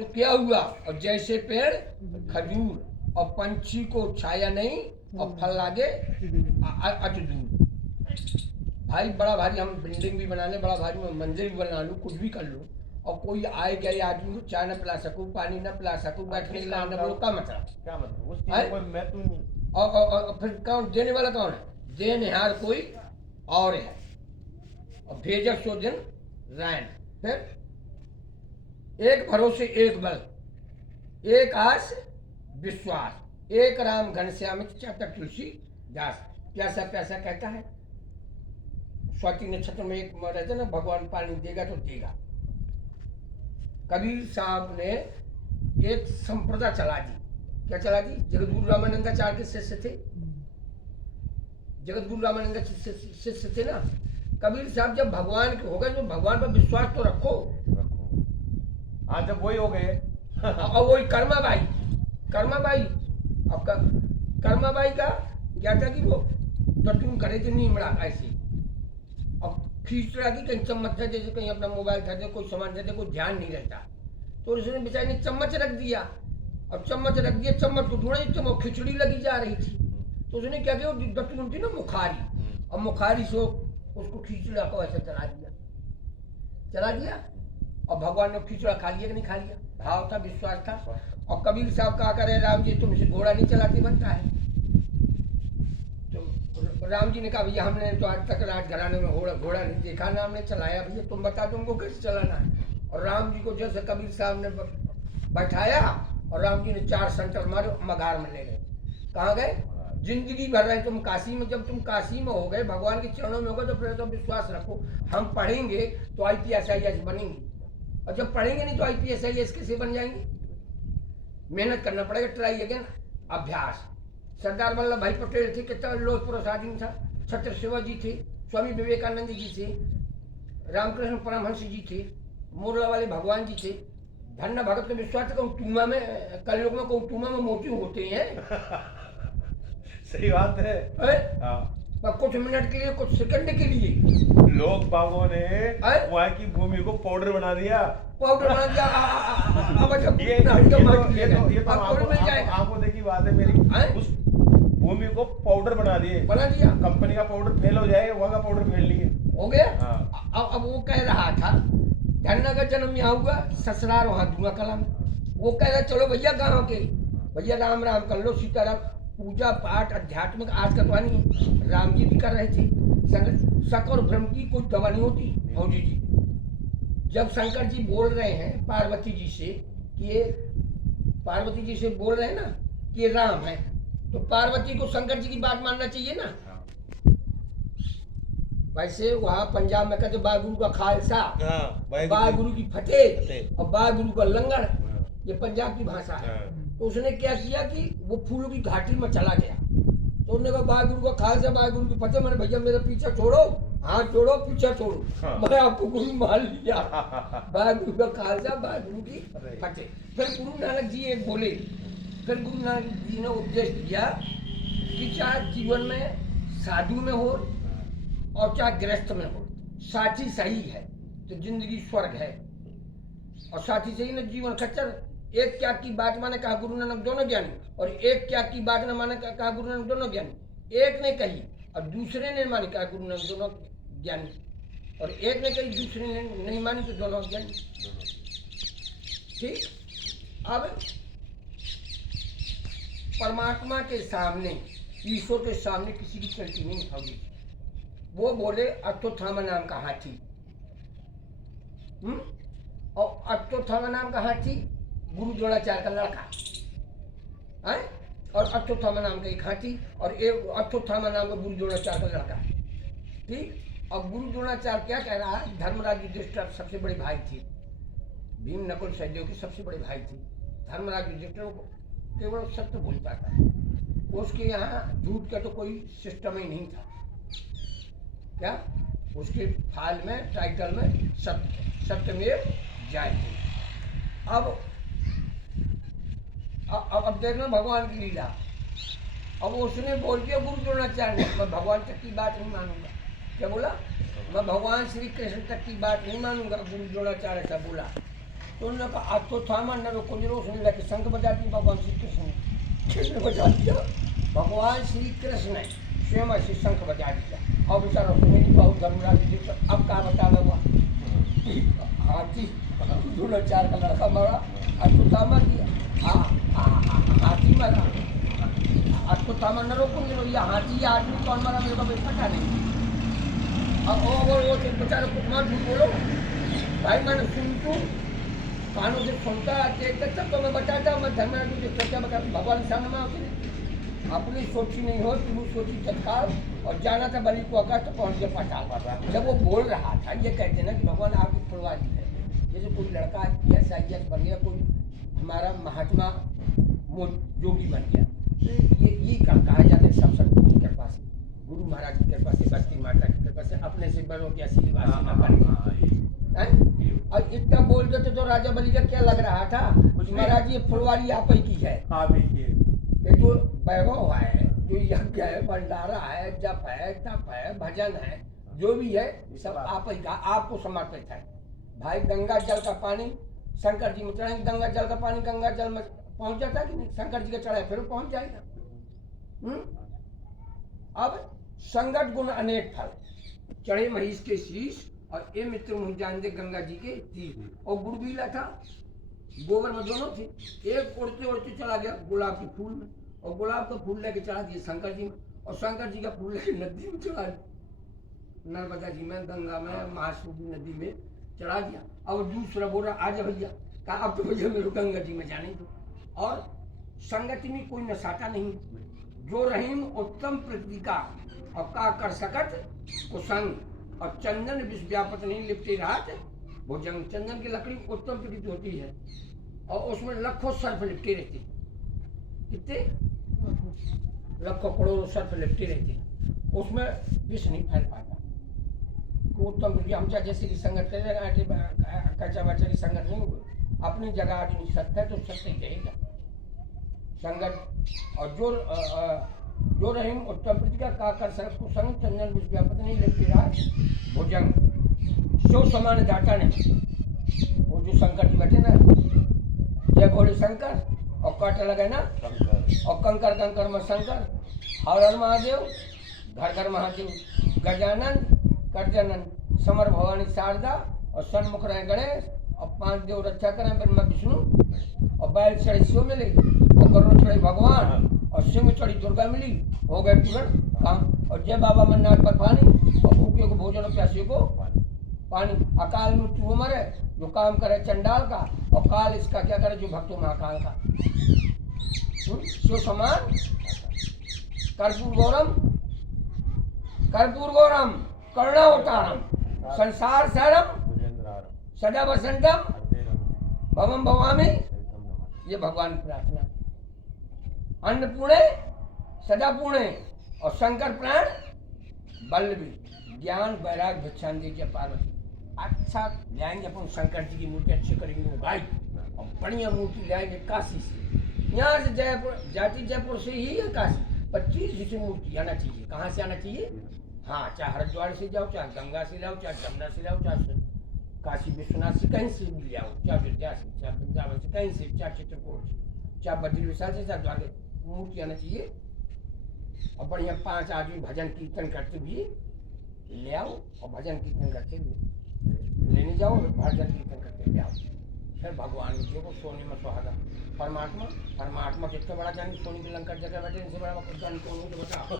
तो क्या हुआ, और जैसे पेड़ खजूर और पंछी को छाया नहीं और फल लागे अत दूर। भाई बड़ा भारी हम बिल्डिंग भी बना ले, बड़ा भारी मैं मंदिर भी बना लूँ, कुछ भी कर लूँ, और कोई आए गए आदमी को चाय न पिला सकूँ, पानी न पिला सकूँ, बैठने के लिए न बोलो, क्या मतलब? क्या मतलब उस चीज में कोई महत्व नहीं। और फिर कौन देने वाला कौन है? देनहार कोई और है। और भेजक सो दिन रैन। फिर एक भरोसे एक बल, एक आस विश्वास, एक राम घनश्याम चतक तुलसी दास। प्यासा प्यासा कहता है, स्वाति नक्षत्र में एक रहता ना, भगवान पानी देगा तो देगा। कबीर साहब ने एक संप्रदा चला दी। क्या चला दी? जगतगुरु रामानंदाचार्य के शिष्य थे, जगतगुरु रामानंदाचार्य शिष्य थे ना। कबीर साहब जब भगवान के हो गए तो भगवान पर विश्वास तो रखो। हाँ, जब वही हो गए और वही कर्माबाई, कर्माबाई आपका कर्माबाई का क्या था कि वो तो तुम करे थे नीमड़ा ऐसे, अब खींच रहा कि कहीं चम्मच था, जैसे कहीं अपना मोबाइल था, कोई सामान था, कोई ध्यान नहीं रहता, तो उसने बेचारे ने चम्मच रख दिया। अब चम्मच रख दिया, चम्मच को ढूंढा, चम्मच खिचड़ी लगी जा रही थी, तो उसने क्या किया, दत्तुन थी ना मुखारी, और मुखारी से उसको खिचड़ा को ऐसे चला दिया, चला दिया, और भगवान ने खिचड़ा खा लिया कि नहीं खा लिया? भाव था, विश्वास था। और कबीर साहब कहा करे, राम जी तुमसे घोड़ा नहीं चलाते बनता है। तो राम जी ने कहा, भैया हमने तो आज तक राजघराने में घोड़ा नहीं देखा ना, हमने चलाया, भैया तुम बता तुमको कैसे चलाना है। और राम जी को जैसे कबीर साहब ने बैठाया, और राम जी ने 4 सेंटर मारे, मगार में ले गए। कहाँ गए? जिंदगी भर रहे तुम काशी में, जब तुम काशी में हो गए, भगवान के चरणों में हो गए, तो फिर तो विश्वास रखो, हम पढ़ेंगे तो IPS IAS बनेंगे, और जब पढ़ेंगे नहीं तो IPS IAS कैसे बन जाएंगे? मेहनत करना पड़ेगा, ट्राई अगेन, अभ्यास। सरदार वल्लभ भाई पटेल थे, कितना लोक प्रसाद था, छत्र शिवाजी थे, स्वामी विवेकानंद जी थे, रामकृष्ण परमहंस जी थे, मोरला वाले भगवान जी थे। धन्य भगत का विश्वास कहूँ टूमा में, कलयुग में कहूँ टूमा में मोती होते हैं सही बात है। पर कुछ मिनट के लिए, कुछ सेकंड के लिए लोग बागों ने वहाँ की भूमि को पाउडर बना दिया, पाउडर बना दिया। अब अच्छा ये तो आंखों देखी बात है मेरी, उस भूमि को पाउडर बना दिया, कंपनी का पाउडर फेल हो जाएगा, वहाँ का पाउडर फेल नहीं है, हो गया। अब वो कह रहा था, धन्ना का जन्म यहाँ हुआ, ससुराल वहाँ धुआं कलम। वो कह रहा चलो भैया गाँव के, भैया राम राम कर लो, सीताराम, पूजा पाठ आध्यात्मिक आज का तो नहीं, राम जी भी कर रहे थे। शक और भ्रम की कोई दवा नहीं होती फौजी जी। जब शंकर जी बोल रहे हैं पार्वती जी से कि ये, पार्वती जी से बोल रहे हैं ना कि ये राम है, तो पार्वती को शंकर जी की बात मानना चाहिए ना। वैसे वहाँ पंजाब में कहते बागुरु का खालसा, बागुरु की फतेह और बागुरु का लंगर, ये पंजाब की भाषा है। तो उसने क्या किया कि वो फूलों की घाटी में चला गया, तो उन्होंने कहा बागुरु का खालसा बागुरु की फतेह। मैंने भैया मेरा पीछा छोड़ो, हाथ जोड़ो, पीछा छोड़ो, मैं आपको गुरु मान लिया। बागुरु का खालसा बागुरु की फतेह। फिर गुरु नानक जी एक बोले, फिर गुरु नानक जी ने उपदेश दिया कि चाहे जीवन में साधु में हो और चाहे गृहस्थ में हो, साथी सही है तो जिंदगी स्वर्ग है, और साथी सही न जीवन खच्चर। एक त्याग की बात माने कहा गुरु नानक दोनों ज्ञानी, और एक त्याग की बात न माने कहा गुरु नानक दोनों ज्ञानी। एक ने कही और दूसरे ने मानी, कहा गुरु नानक दोनों ज्ञानी, और एक ने कही दूसरे ने नहीं मानी तो दोनों ज्ञानी। ठीक। अब परमात्मा के सामने, ईश्वर के सामने किसी की चलती नहीं होगी। वो बोले अश्वत्थामा नाम का हाथी, और अश्वत्थामा नाम का हाथी गुरु द्रोणाचार्य का लड़का है, और अश्वत्थामा नाम का एक हाथी, और एक अश्वत्थामा नाम का गुरु द्रोणाचार्य का लड़का। ठीक। और गुरु द्रोणाचार्य क्या कह रहा है, धर्मराज युधिष्ठिर सबसे बड़े भाई थे, भीम नकुल सहदेव के सबसे बड़े भाई थे। धर्मराज युधिष्ठिर को केवल सत्य बोलता था, उसके यहाँ झूठ का तो कोई सिस्टम ही नहीं था। क्या उसके फाइल में, टाइटल में सत्यमेव जयते। अब देखना भगवान की लीला। अब उसने बोल दिया गुरु द्रोणाचार्य ने, मैं भगवान तक की बात नहीं मानूंगा। क्या बोला? मैं भगवान श्री कृष्ण तक की बात नहीं मानूंगा, गुरु द्रोणाचार्य ऐसा बोला। तो उन्होंने कहा आज तो थामा न रोको उसने लेके शंख बजा दी भगवान श्री कृष्ण ने। किसने बजा दिया? भगवान श्री कृष्ण ने स्वयं ऐसे शंख बजा दिया। और बेचारा सुने की बहुत धर्मराज जी तो अब क्या बता लगा हाथी दोनों चार का लड़का मरा अश्वत्थामा किया हाथी मरा अश्वत्थामा न रोकूंगे या हाथी या आदमी कौन मरा मेरे को पता नहीं। अब वो बेचारा कुछ मत भी बोलो भाई मैंने सुनतू कानों से सुनता देखता तब तो मैं बताता मैं धर्मराज जी को क्या बताता भगवान सामने में आते अपनी सोची नहीं हो तुम सोची तत्काल और जाना था बलि को आकाश तो पहुंच गया पाताल। जब वो बोल रहा था ये कहते ना कि भगवान आपकी फुलवारी है जैसे कोई लड़का IAS बन गया कोई हमारा महात्मा योगी बन गया तो ये कहा जाता है सब संतों की कृपा से गुरु महाराज की कृपा से बस्ती माता की कृपा से अपने से बड़ों के आशीर्वाद से बन और इतना बोल देते तो राजा बलि का क्या लग रहा था महाराज ये फुलवारी आप ही की है ये जो वैभव है जो यज्ञ है भंडारा है जप है तप है भजन है जो भी है सब आप ही का आपको समर्पित है। भाई गंगा जल का पानी शंकर जी में चढ़ाएंगे गंगा जल का पानी गंगा जल में पहुंच जाता है कि नहीं शंकर जी का चढ़ाए फिर पहुंच जाएगा। अब संगत गुण अनेक फल चढ़े महिष के शीश और ये मित्र मुझ जान दे गंगा जी के तीर और गुड़बीला था गोबर में दोनों थे एक उड़ते उड़ते चला गया गुलाब के फूल में और गुलाब का फूल लेके चढ़ा दिया शंकर जी में और शंकर जी का फूल लेके नदी में चढ़ा दिया नर्मदा जी में गंगा में महासूबी नदी में चढ़ा दिया। और दूसरा बोल रहा आज भैया कहा अब तो भैया मेरे गंगा जी में जाने दो। और संगति में कोई नशाता नहीं जो रहीम उत्तम प्रकृति का और का कर सकत कुसंग और चंदन विश्व व्यापक नहीं लिपटे रात भुजंग चंदन की लकड़ी उत्तम प्रकृति होती है और उसमें लाखों सर्फ लिपटे रहते कितने लाखों करोड़ों सर्फ लिपटे रहते उसमें विष नहीं फैल पाता। उत्तम प्रकृति हम चाहे जैसे की संगत करेगा कच्चा बच्चा की संगत नहीं हुई अपनी जगह आदमी सत्य है तो सत्य ही रहेगा संगत और जो रहीम उत्तम प्रकृति का कर सकत कुसंग चंदन विश्व व्यापक नहीं लिपटे रात भुजंग सो समान दाता ने वो जो शंकर जी बैठे ना जय भोले शंकर और काट लगे ना और कंकर कंकर में शंकर हर हर महादेव घर घर महादेव गजानन करजनन समर भवानी शारदा और सन्मुख रहे गणेश और 5 देव रक्षा करें ब्रह्मा विष्णु और बैल चढ़ी शिव मिले और गरुड़ चढ़ी भगवान और सिंह चढ़ी दुर्गा मिली हो गए पूर्ण काम। और जय बाबा मन्नाथ पर पानी और भूखे को भोजन और प्यासे को पानी अकाल मृत्यु वो मरे जो काम करे चंडाल का और काल इसका क्या करे जो भक्तों महाकाल का शिव समान कर्पूर गौरम करुणावतारम संसार सारम सदा वसंतम भवम भवामी ये भगवान की प्रार्थना। अन्नपूर्णे सदा पूर्णे और शंकर प्राण बल्लभी ज्ञान वैराग भिक्षान दीजिए पार्वती। अच्छा लाएंगे अपन शंकर जी की मूर्ति अच्छी करेंगे भाई और बढ़िया मूर्ति लाएंगे काशी से यहाँ से जयपुर जाति जयपुर से ही है काशी 25 मूर्ति आना चाहिए। कहाँ से आना चाहिए? हाँ चाहे हरिद्वार से जाओ चाहे गंगा से लाओ चाहे जमुना से लाओ चाहे काशी विश्वनाथ से कहीं से भी लाओ चाहे विद्या से चाहे वृंदावन से कहीं से चाहे चित्रकूट से चाहे बद्री विशाल से चाहे द्वारे मूर्ति आना चाहिए और बढ़िया 5 आदमी भजन कीर्तन करते हुए ले आओ और भजन कीर्तन करते हुए लेने जाओ भजन कीर्तन करते ले आओ फिर भगवान देखो सोने में सुहागा परमात्मा कितना बड़ा जानी सोने की लंका जगह बैठे इनसे बड़ा कुछ जानी तो बताओ।